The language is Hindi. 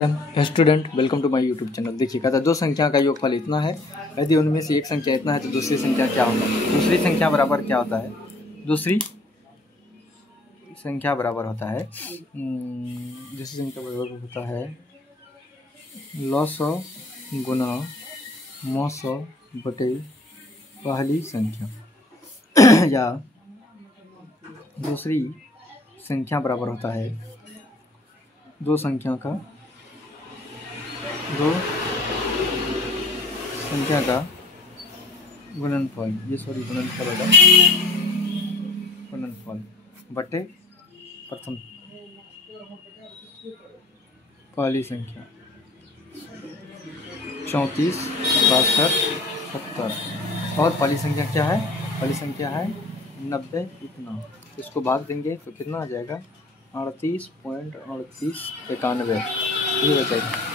Student welcome to my YouTube channel. देखिए कहता है दो संख्या का योगफल इतना है, यदि उनमें से एक संख्या इतना है तो दूसरी संख्या क्या होगा। दूसरी संख्या बराबर क्या होता है, दूसरी संख्या बराबर होता है दूसरी संख्या बराबर होता है लॉ गुना मौस बटे पहली संख्या या दूसरी संख्या बराबर होता है दो संख्या का गुणनफल, गुणनफल बटे प्रथम पहली संख्या 34, 62, 70 और पहली संख्या क्या है, पहली संख्या है 90। इतना इसको भाग देंगे तो कितना आ जाएगा 38.3891 ये बचेगा।